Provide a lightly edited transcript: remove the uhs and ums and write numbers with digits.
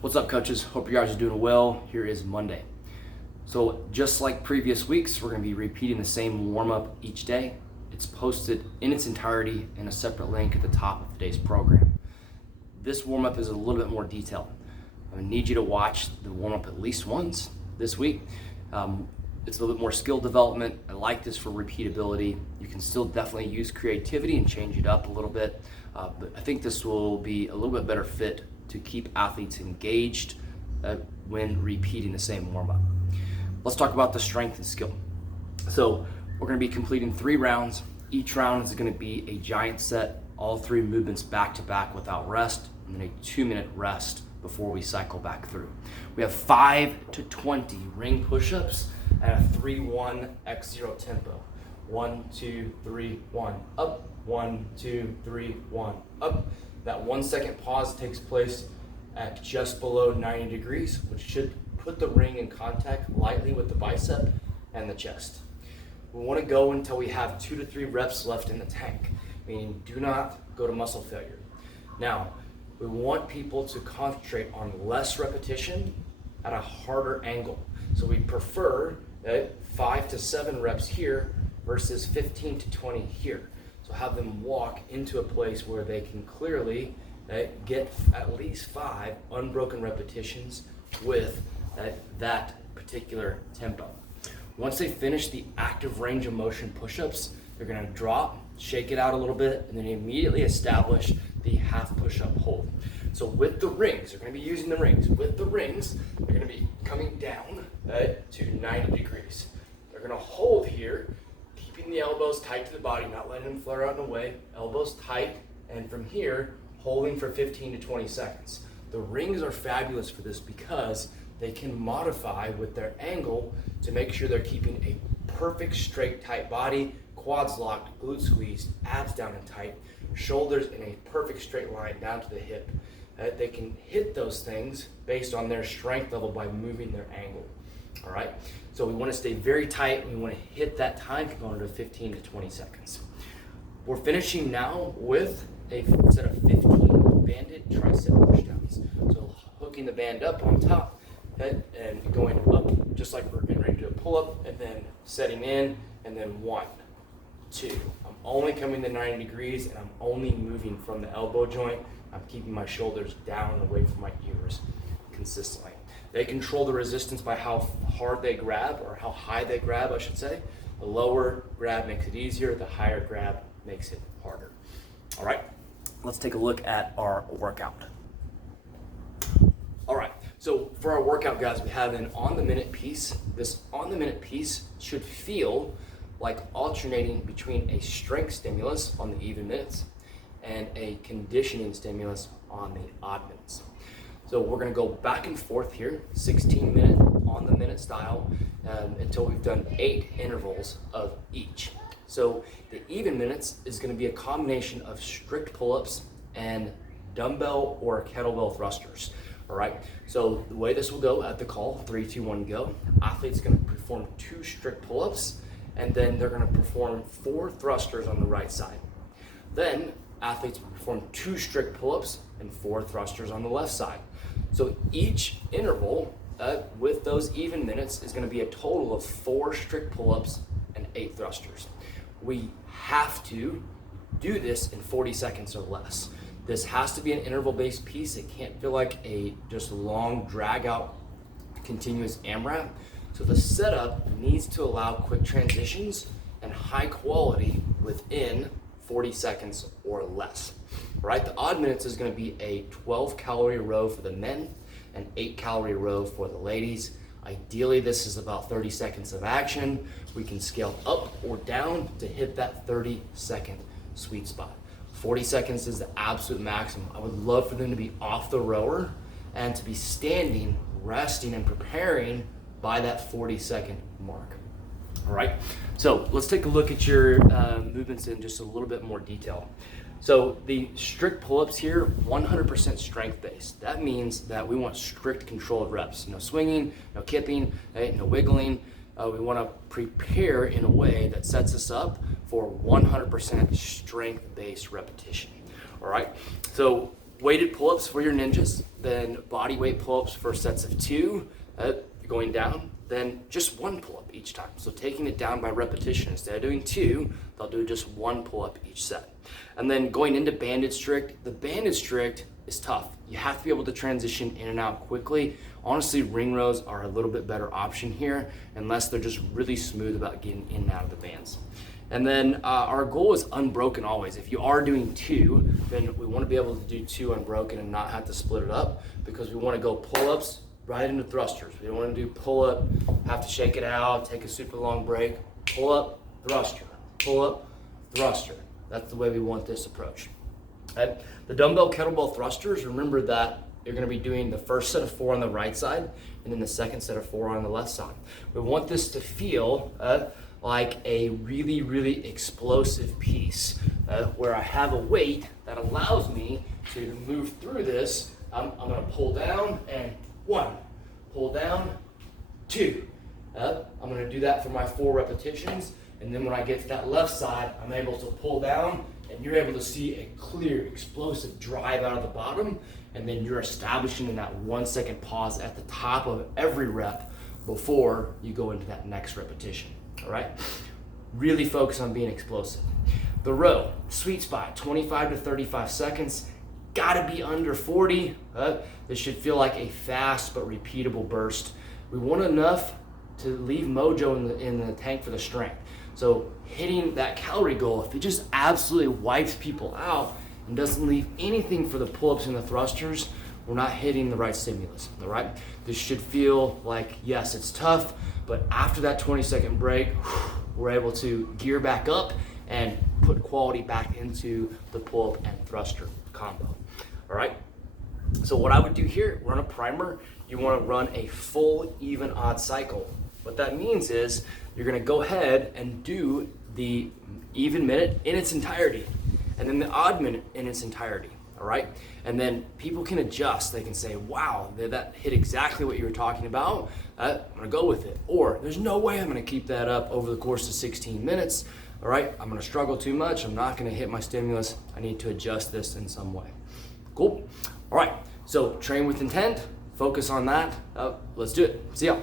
What's up, coaches? Hope you guys are doing well. Here is Monday. So just like previous weeks, we're going to be repeating the same warm-up each day. It's posted in its entirety in a separate link at the top of today's program. This warm-up is a little bit more detailed. I need you to watch the warm-up at least once this week. It's a little bit more skill development. I like this for repeatability. You can still definitely use creativity and change it up a little bit, but I think this will be a little bit better fit to keep athletes engaged when repeating the same warm-up. Let's talk about the strength and skill. So we're going to be completing 3 rounds. Each round is going to be a giant set, all 3 movements back to back without rest, and then a 2-minute rest before we cycle back through. We have 5 to 20 ring push-ups at a 3-1 x0 tempo. 1, 2, 3, 1, up, 1, 2, 3, 1, up. That 1 second pause takes place at just below 90 degrees, which should put the ring in contact lightly with the bicep and the chest. We want to go until we have 2 to 3 reps left in the tank, meaning do not go to muscle failure. Now, we want people to concentrate on less repetition at a harder angle. So we prefer 5 to 7 reps here versus 15 to 20 here. So have them walk into a place where they can clearly get at least 5 unbroken repetitions with that particular tempo. Once they finish the active range of motion push-ups, they're going to drop, shake it out a little bit, and then immediately establish the half push-up hold. So with the rings, they're going to be using the rings. With the rings, they're going to be coming down to 90 degrees. They're going to hold here, keeping the elbows tight to the body, not letting them flare out and away. Elbows tight, and from here, holding for 15 to 20 seconds. The rings are fabulous for this because they can modify with their angle to make sure they're keeping a perfect straight tight body, quads locked, glutes squeezed, abs down and tight, shoulders in a perfect straight line down to the hip. They can hit those things based on their strength level by moving their angle. All right, so we want to stay very tight. We want to hit that time component of 15 to 20 seconds. We're finishing now with a set of 15 banded tricep pushdowns. So hooking the band up on top and going up just like we're getting ready to do a pull-up, and then setting in, and then 1, 2. I'm only coming to 90 degrees, and I'm only moving from the elbow joint. I'm keeping my shoulders down and away from my ears consistently. They control the resistance by how hard they grab, or how high they grab, I should say. The lower grab makes it easier, the higher grab makes it harder. All right, let's take a look at our workout. All right, so for our workout, guys, we have an on-the-minute piece. This on-the-minute piece should feel like alternating between a strength stimulus on the even minutes and a conditioning stimulus on the odd minutes. So we're gonna go back and forth here, 16-minute on-the-minute style, until we've done 8 intervals of each. So the even minutes is gonna be a combination of strict pull-ups and dumbbell or kettlebell thrusters. All right, so the way this will go at the call, 3, 2, 1, go. Athlete's gonna perform 2 strict pull-ups, and then they're gonna perform 4 thrusters on the right side. Then athletes will perform 2 strict pull-ups and 4 thrusters on the left side. So each interval with those even minutes is gonna be a total of 4 strict pull-ups and 8 thrusters. We have to do this in 40 seconds or less. This has to be an interval-based piece. It can't feel like a just long, drag-out, continuous AMRAP. So the setup needs to allow quick transitions and high quality within 40 seconds or less. Right? The odd minutes is going to be a 12-calorie row for the men and 8-calorie row for the ladies. Ideally, this is about 30 seconds of action. We can scale up or down to hit that 30-second sweet spot. 40 seconds is the absolute maximum. I would love for them to be off the rower and to be standing, resting, and preparing by that 40-second mark. All right, so let's take a look at your movements in just a little bit more detail. So the strict pull-ups here, 100% strength-based. That means that we want strict controlled reps. No swinging, no kipping, no wiggling. We want to prepare in a way that sets us up for 100% strength-based repetition. All right, so weighted pull-ups for your ninjas, then body weight pull-ups for sets of 2, going down, then just 1 pull-up each time. So taking it down by repetition. Instead of doing 2, they'll do just 1 pull-up each set. And then going into banded strict, the banded strict is tough. You have to be able to transition in and out quickly. Honestly, ring rows are a little bit better option here, unless they're just really smooth about getting in and out of the bands. And then our goal is unbroken always. If you are doing 2, then we want to be able to do 2 unbroken and not have to split it up, because we want to go pull-ups right into thrusters. We don't want to do pull-up, have to shake it out, take a super long break, pull-up, thruster, pull-up, thruster. That's the way we want this approach. Okay? The dumbbell kettlebell thrusters, remember that you're going to be doing the first set of 4 on the right side and then the second set of 4 on the left side. We want this to feel like a really, really explosive piece where I have a weight that allows me to move through this. I'm going to pull down and 1, pull down, 2. I'm going to do that for my 4 repetitions, and then when I get to that left side, I'm able to pull down, and you're able to see a clear, explosive drive out of the bottom, and then you're establishing in that 1 second pause at the top of every rep before you go into that next repetition. All right? Really focus on being explosive. The row, sweet spot, 25 to 35 seconds. Gotta be under 40. This should feel like a fast but repeatable burst. We want enough to leave mojo in the tank for the strength. So hitting that calorie goal, if it just absolutely wipes people out and doesn't leave anything for the pull-ups and the thrusters, we're not hitting the right stimulus, all right? This should feel like, yes, it's tough, but after that 20-second break, we're able to gear back up and put quality back into the pull-up and thruster combo, all right? So what I would do here, run a primer. You want to run a full even odd cycle. What that means is you're going to go ahead and do the even minute in its entirety, and then the odd minute in its entirety, all right? And then people can adjust. They can say, wow, that hit exactly what you were talking about. I'm going to go with it. Or there's no way I'm going to keep that up over the course of 16 minutes. All right, I'm going to struggle too much. I'm not going to hit my stimulus. I need to adjust this in some way. Cool. All right, so train with intent. Focus on that. Let's do it. See ya.